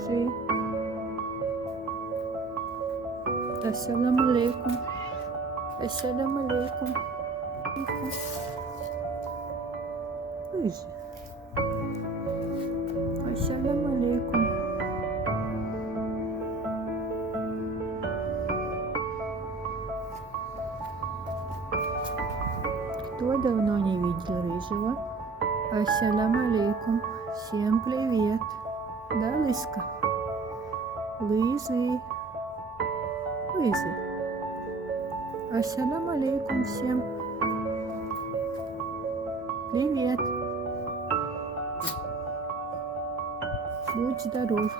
Лизы. Ассаламу алейкум. Ассаламу алейкум. Лизы. Ассаламу алейкум. Кто давно не видел рыжего? Ассаламу алейкум. Всем привет. Да, Лизка? Лизы. Лизы. Ассаламу алейкум всем. Привет. Будь здоров.